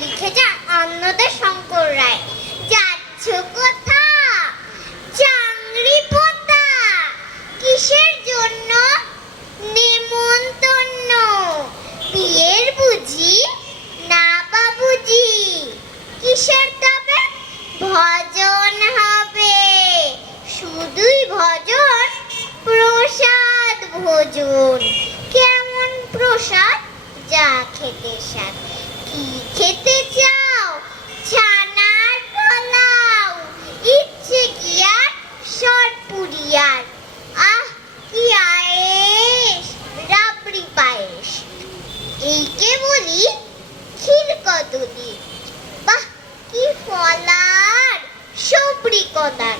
লিখেছে অন্নদা শঙ্কর রায়। যাচ্ছ কোথা চাংড়ি পোতা, কিসের জন্য নেমন্তন্ন, বিয়ের বুঝি না বাবুজি, কিসের তবে ভজন হবে, শুধুই ভজন প্রসাদ ভোজন। কেমন প্রসাদ? যা খেতে স্বাদ। কি খেতে চাও? ছানার পোলাও, ইচ্ছে কি আর সরপুরিয়ার, আহ কি আয়েশ, রাবড়ি পায়েস, এই কে বলি ক্ষীর কদলি, বাহ কি ফলার, সবরি কদার।